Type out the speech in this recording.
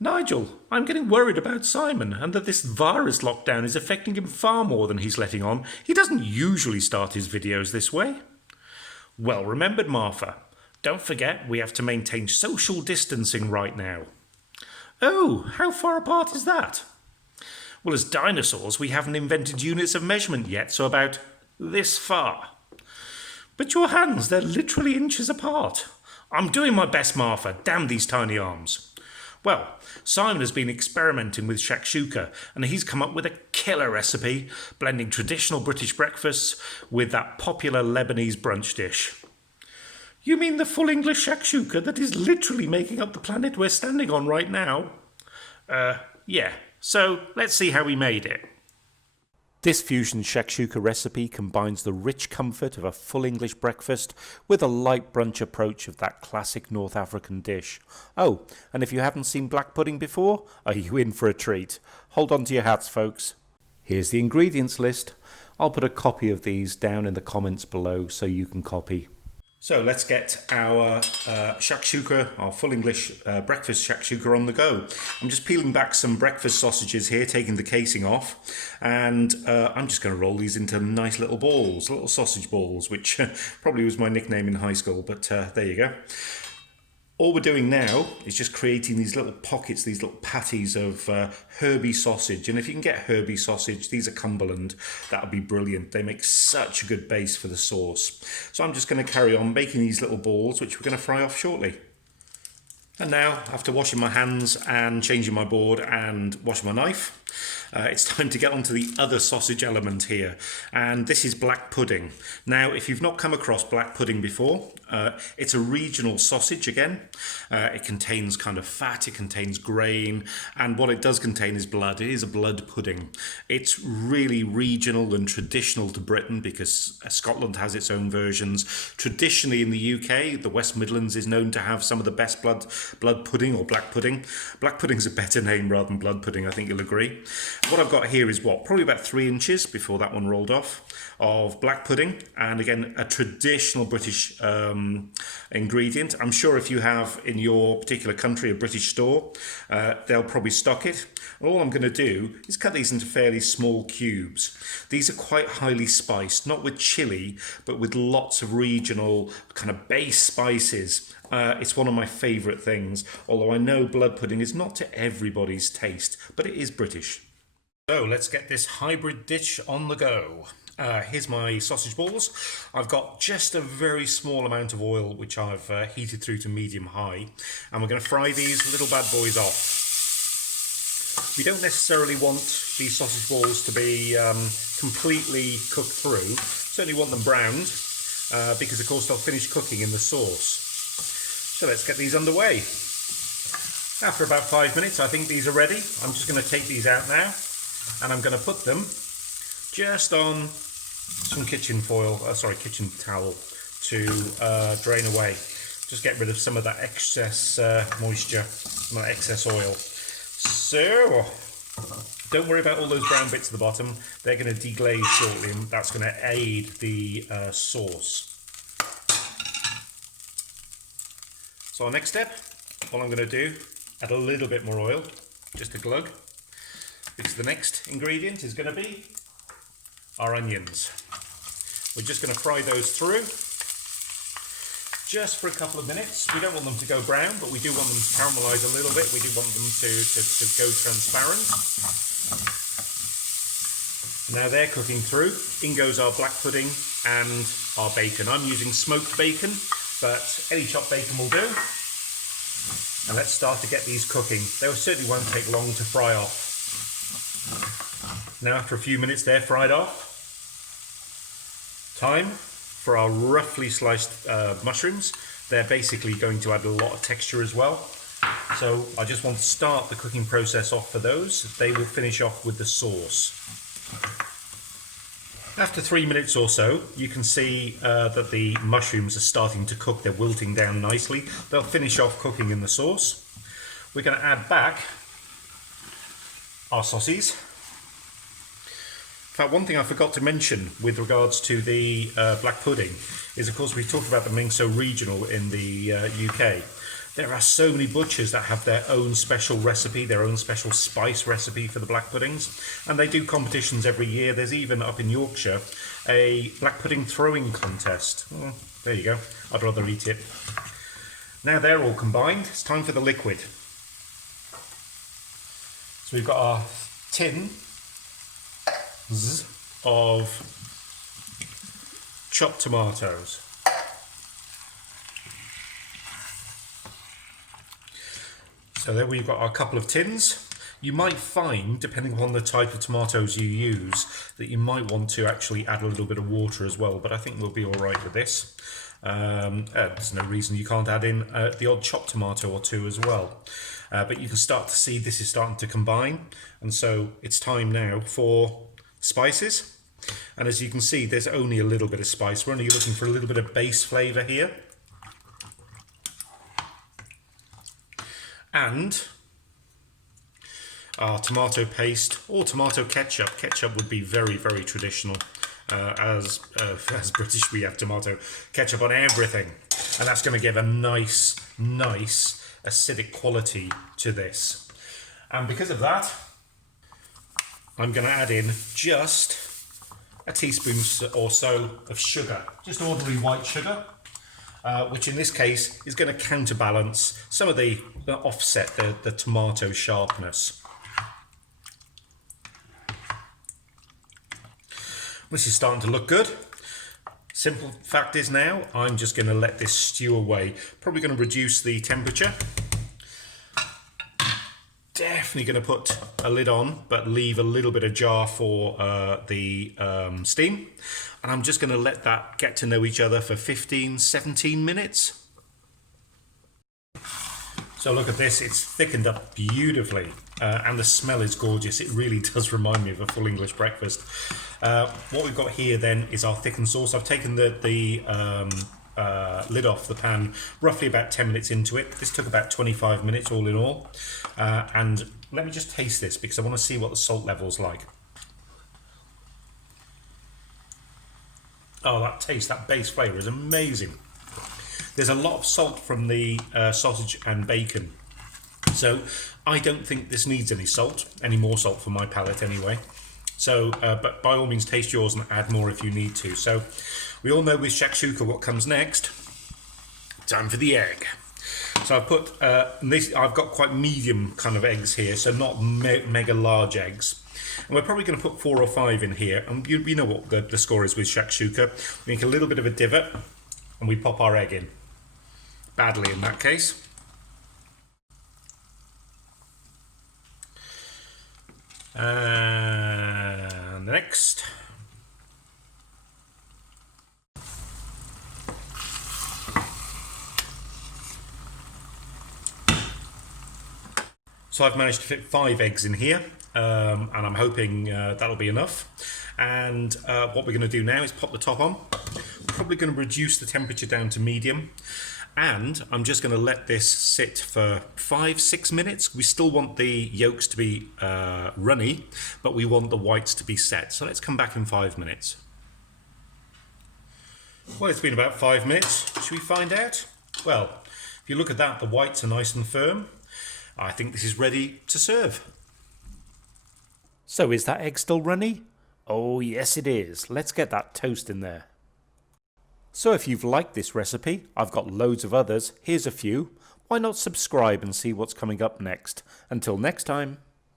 Nigel, I'm getting worried about Simon and that this virus lockdown is affecting him far more than he's letting on. He doesn't usually start his videos this way. Well remembered, Martha. Don't forget we have to maintain social distancing right now. Oh, how far apart is that? Well, as dinosaurs, we haven't invented units of measurement yet, so about this far. But your hands, they're literally inches apart. I'm doing my best, Martha. Damn these tiny arms. Well, Simon has been experimenting with shakshuka and he's come up with a killer recipe, blending traditional British breakfasts with that popular Lebanese brunch dish. You mean the full English shakshuka that is literally making up the planet we're standing on right now? Yeah. So let's see how we made it. This fusion shakshuka recipe combines the rich comfort of a full English breakfast with a light brunch approach of that classic North African dish. Oh, and if you haven't seen black pudding before, are you in for a treat? Hold on to your hats, folks. Here's the ingredients list. I'll put a copy of these down in the comments below so you can copy. So let's get our shakshuka, our full English breakfast shakshuka on the go. I'm just peeling back some breakfast sausages here, taking the casing off, and I'm just going to roll these into nice little balls, little sausage balls, which probably was my nickname in high school, but there you go. All we're doing now is just creating these little pockets, these little patties of herby sausage. And if you can get herby sausage, these are Cumberland, that would be brilliant. They make such a good base for the sauce. So I'm just going to carry on making these little balls, which we're going to fry off shortly. And now, after washing my hands and changing my board and washing my knife, it's time to get onto the other sausage element here, and this is black pudding. Now, if you've not come across black pudding before, it's a regional sausage again. It contains kind of fat, it contains grain, and what it does contain is blood. It is a blood pudding. It's really regional and traditional to Britain because Scotland has its own versions. Traditionally in the UK, the West Midlands is known to have some of the best blood pudding or black pudding. Black pudding's a better name rather than blood pudding, I think you'll agree. What I've got here is probably about 3 inches before that one rolled off of black pudding, and again a traditional British ingredient. I'm sure if you have in your particular country a British store, they'll probably stock it. And all I'm going to do is cut these into fairly small cubes. These are quite highly spiced, not with chili, but with lots of regional kind of base spices. It's one of my favourite things, although I know blood pudding is not to everybody's taste, but it is British. So let's get this hybrid dish on the go. Here's my sausage balls. I've got just a very small amount of oil which I've heated through to medium-high, and we're going to fry these little bad boys off. We don't necessarily want these sausage balls to be completely cooked through. Certainly want them browned because of course they'll finish cooking in the sauce. So let's get these underway. After about 5 minutes I think these are ready. I'm just going to take these out now, and I'm going to put them just on some kitchen towel to drain away. Just get rid of some of that excess moisture, some of that excess oil. So don't worry about all those brown bits at the bottom. They're going to deglaze shortly, and that's going to aid the sauce. So our next step, all I'm going to do, add a little bit more oil, just a glug, because the next ingredient is going to be our onions. We're just going to fry those through just for a couple of minutes. We don't want them to go brown, but we do want them to caramelize a little bit. We do want them to go transparent. Now they're cooking through. In goes our black pudding and our bacon. I'm using smoked bacon, but any chopped bacon will do. And let's start to get these cooking. They certainly won't take long to fry off. Now after a few minutes they're fried off, time for our roughly sliced mushrooms. They're basically going to add a lot of texture as well. So I just want to start the cooking process off for those. They will finish off with the sauce. After 3 minutes or so, you can see that the mushrooms are starting to cook. They're wilting down nicely. They'll finish off cooking in the sauce. We're going to add back our sausages. In fact, one thing I forgot to mention with regards to the black pudding is, of course, we talked about them being so regional in the UK. There are so many butchers that have their own special recipe, their own special spice recipe for the black puddings, and they do competitions every year. There's even up in Yorkshire a black pudding throwing contest. Oh, there you go. I'd rather eat it. Now they're all combined, it's time for the liquid. So we've got our tins of chopped tomatoes. So there we've got our couple of tins. You might find, depending on the type of tomatoes you use, that you might want to actually add a little bit of water as well, but I think we'll be all right with this. There's no reason you can't add in the odd chopped tomato or two as well. But you can start to see this is starting to combine, and so it's time now for spices. And as you can see, there's only a little bit of spice. We're only looking for a little bit of base flavour here. And our tomato paste or tomato ketchup. Ketchup would be very, very traditional. As British, we have tomato ketchup on everything, and that's going to give a nice acidic quality to this. And because of that, I'm going to add in just a teaspoon or so of sugar, just ordinary white sugar. Which in this case is going to counterbalance some of the offset the tomato sharpness. This is starting to look good. Simple fact is now I'm just going to let this stew away. Probably going to reduce the temperature. Definitely going to put a lid on, but leave a little bit of jar for the steam. And I'm just going to let that get to know each other for 15-17 minutes. So look at this, it's thickened up beautifully, and the smell is gorgeous. It really does remind me of a full English breakfast. What we've got here then is our thickened sauce. I've taken the lid off the pan roughly about 10 minutes into it. This took about 25 minutes all in all. And let me just taste this because I want to see what the salt level's like. Oh, that taste, that base flavour is amazing. There's a lot of salt from the sausage and bacon. So I don't think this needs any more salt for my palate anyway. So, but by all means taste yours and add more if you need to. So we all know with shakshuka what comes next. Time for the egg. So I've put I've got quite medium kind of eggs here, so not mega large eggs. And we're probably going to put 4 or 5 in here. And you know what the score is with shakshuka. We make a little bit of a divot and we pop our egg in. Badly in that case. And next. So I've managed to fit 5 eggs in here, and I'm hoping that'll be enough. And what we're going to do now is pop the top on. We're probably going to reduce the temperature down to medium. And I'm just going to let this sit for 5-6 minutes. We still want the yolks to be runny, but we want the whites to be set. So let's come back in 5 minutes. Well, it's been about 5 minutes. Should we find out? Well, if you look at that, the whites are nice and firm. I think this is ready to serve. So is that egg still runny? Oh yes it is. Let's get that toast in there. So if you've liked this recipe, I've got loads of others. Here's a few. Why not subscribe and see what's coming up next? Until next time.